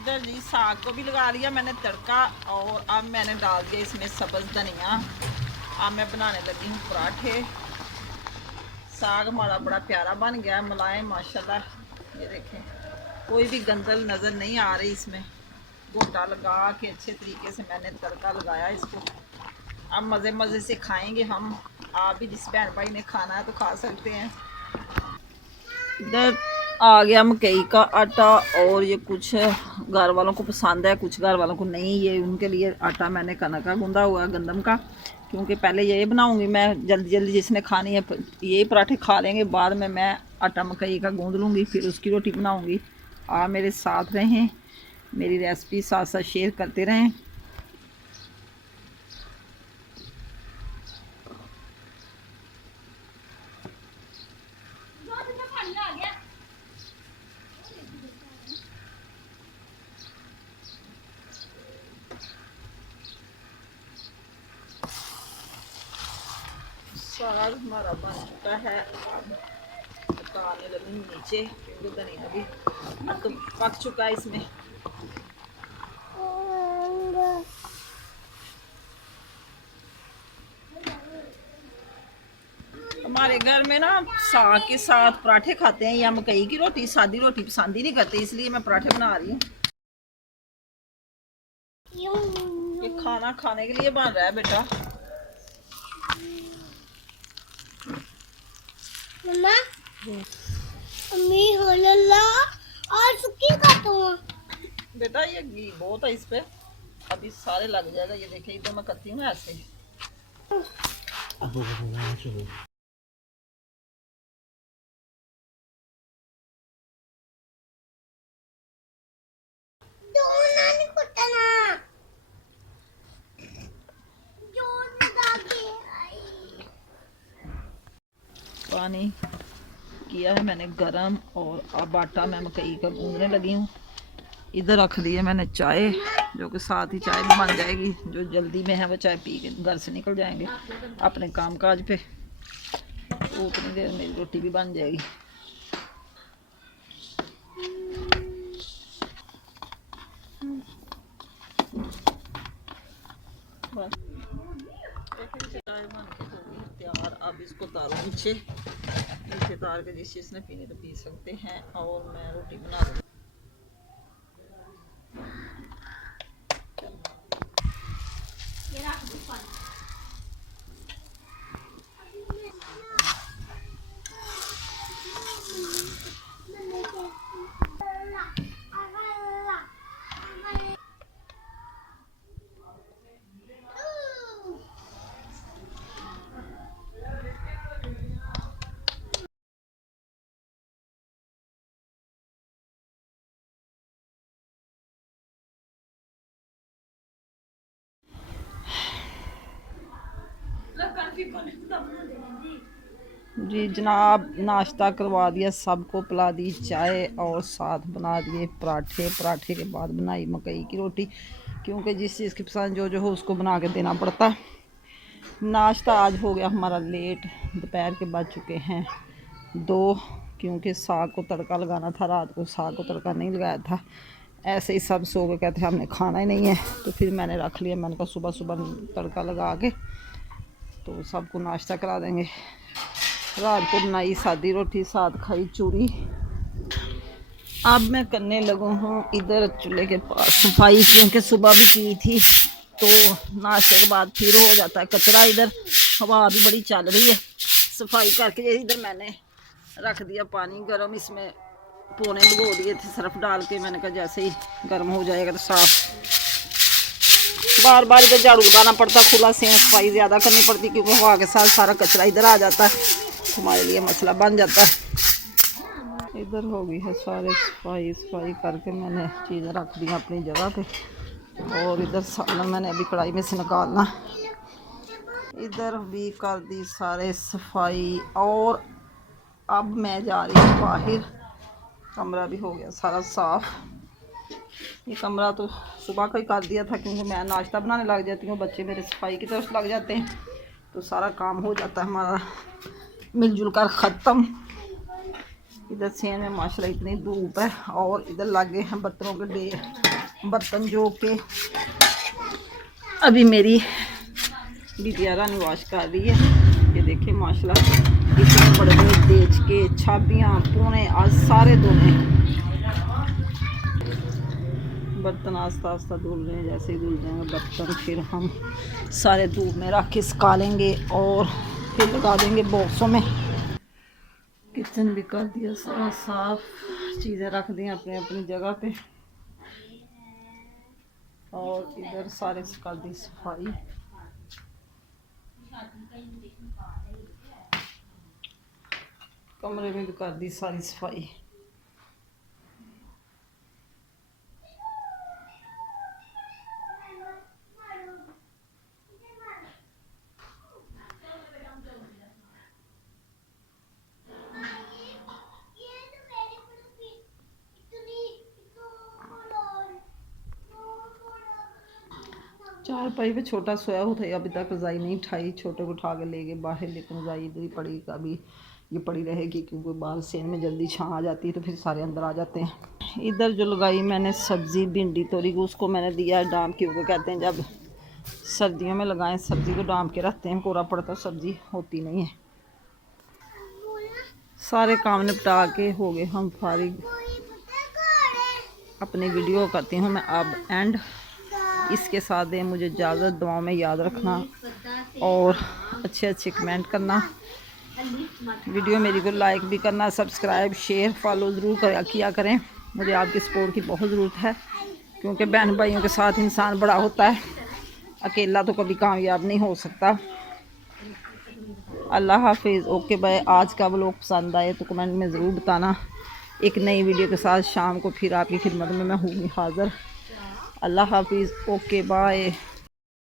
इधर जी साग को भी लगा लिया मैंने तड़का, और अब मैंने डाल दिया इसमें सब्ज़ धनिया। अब मैं बनाने लगी हूँ पराठे। साग हमारा बड़ा प्यारा बन गया, मुलायम माशाल्लाह। ये देखें, कोई भी गंदल नज़र नहीं आ रही इसमें। गोटा लगा के अच्छे तरीके से मैंने तड़का लगाया इसको। अब मज़े मज़े से खाएंगे हम। आप भी जिस बहन भाई ने खाना है तो खा सकते हैं। इधर आ गया मकई का आटा, और ये कुछ घर वालों को पसंद है, कुछ घर वालों को नहीं। ये उनके लिए आटा मैंने कनक का गूंदा हुआ गंदम का, क्योंकि पहले ये बनाऊंगी मैं जल्दी जल्दी, जिसने खानी है ये पराठे खा लेंगे। बाद में मैं आटा मकई का गूंद लूँगी, फिर उसकी रोटी बनाऊँगी। आप मेरे साथ रहें, मेरी रेसिपी साथ साथ शेयर करते रहें। साग हमारा बन चुका है। अब उतारने लगी नीचे, क्योंकि धनिया भी अब तो पक चुका है इसमें। हमारे घर में ना साग के साथ पराठे खाते हैं, या मकई की रोटी, सादी रोटी पसंद ही नहीं करते, इसलिए मैं पराठे बना रही हूँ। ये खाना खाने के लिए बन रहा है बेटा। मम्मा, मम्मी हो लल्ला और सुखी खाता हूँ बेटा। ये घी बहुत है इस पे, अभी सारे लग जाएगा। ये देखिए, इधर मैं करती हूँ ऐसे। पानी किया है मैंने गरम, और अब आटा मैं मकई का गूंदने लगी हूँ। इधर रख दिया मैंने चाय, जो कि साथ ही चाय भी बन जाएगी। जो जल्दी में है वो चाय पी के घर से निकल जाएंगे अपने काम काज पे, तो उतनी देर मेरी रोटी भी बन जाएगी। बस चाय बन के हो गई तैयार। अब इसको तारो नीचे, नीचे तार के जिस जिसने पीने तो पी सकते हैं, और मैं रोटी बना दूँगी। जी जनाब, नाश्ता करवा दिया, सबको पिला दी चाय, और साथ बना दिए पराठे। पराठे के बाद बनाई मकई की रोटी, क्योंकि जिस चीज़ की पसंद जो जो हो उसको बना के देना पड़ता है। नाश्ता आज हो गया हमारा लेट, दोपहर के बज चुके हैं 2, क्योंकि साग को तड़का लगाना था। रात को साग को तड़का नहीं लगाया था, ऐसे ही सब सो के कहते हमने खाना ही नहीं है, तो फिर मैंने रख लिया। मैंने कहा सुबह सुबह तड़का लगा के तो सबको नाश्ता करा देंगे। रात को बनाई सादी रोटी, साथ खाई चूरी। अब मैं करने लगा हूँ इधर चूल्हे के पास सफाई, क्योंकि सुबह भी की थी तो नाश्ते के बाद फिर हो जाता है कचरा। इधर हवा भी बड़ी चल रही है, सफाई करके इधर मैंने रख दिया पानी गर्म, इसमें पौने भिगो दिए थे सर्फ डाल के। मैंने कहा जैसे ही गर्म हो जाएगा तो साफ, बार बार इधर झाड़ू लगाना पड़ता, खुला से सफाई ज़्यादा करनी पड़ती, क्योंकि हवा के साथ सारा कचरा इधर आ जाता है, हमारे लिए मसला बन जाता है। इधर हो गई है सारे सफाई करके मैंने चीज़ें रख दी अपनी जगह पे, और इधर सालन मैंने अभी कढ़ाई में से निकालना। इधर भी कर दी सारे सफाई, और अब मैं जा रही हूँ बाहर। कमरा भी हो गया सारा साफ़। ये कमरा तो सुबह का ही कर दिया था, क्योंकि मैं नाश्ता बनाने लग जाती हूँ, बच्चे मेरे सफाई की तरफ लग जाते हैं, तो सारा काम हो जाता है हमारा मिलजुल कर ख़त्म। इधर से में माशाल्लाह इतनी धूप है, और इधर लगे हैं बत्तरों के ढेर। बर्तन जो के अभी मेरी बिटिया रानी वॉश कर रही है। ये देखिए माशाल्लाह इतने बड़े बड़े देच के छाबियाँ पूने आज सारे धोने। बर्तन आस्ता आस्ता धुल रहे हैं, जैसे ही धुल जाएंगे बर्तन फिर हम सारे धूप में रख के सुखा लेंगे और फिर लगा देंगे बॉक्सों में। किचन भी कर दिया सारा साफ, चीज़ें रख दी अपनी अपनी जगह पे और इधर सारे कर दी सफाई। कमरे में भी कर दी सारी सफाई। चारपाई पे छोटा सोया हुआ था, अभी तक रजाई नहीं उठाई, छोटे को उठा के ले गए बाहर, लेकिन रजाई इधर ही पड़ी, अभी ये पड़ी रहेगी क्योंकि बाहर सेन में जल्दी छाँ आ जाती है तो फिर सारे अंदर आ जाते हैं। इधर जो लगाई मैंने सब्ज़ी भिंडी तोरी को, उसको मैंने दिया डाम, क्योंकि कहते हैं जब सर्दियों में लगाएं सब्ज़ी को डाम के रखते हैं, कोरा पड़ता सब्ज़ी होती नहीं है। सारे काम निपटा के हो गए हम फारिग। अपनी वीडियो करती हूँ मैं अब एंड। इसके साथ दें मुझे इजाज़त, दुआओं में याद रखना और अच्छे अच्छे कमेंट करना। वीडियो मेरी को लाइक भी करना, सब्सक्राइब शेयर फॉलो ज़रूर किया करें। मुझे आपकी सपोर्ट की बहुत ज़रूरत है क्योंकि बहन भाइयों के साथ इंसान बड़ा होता है, अकेला तो कभी कामयाब नहीं हो सकता। अल्लाह हाफिज़। Okay bye. आज का व्लॉग पसंद आए तो कमेंट में ज़रूर बताना। एक नई वीडियो के साथ शाम को फिर आपकी खिदमत में मैं हूँ हाज़िर। अल्लाह हाफिज़। Okay bye.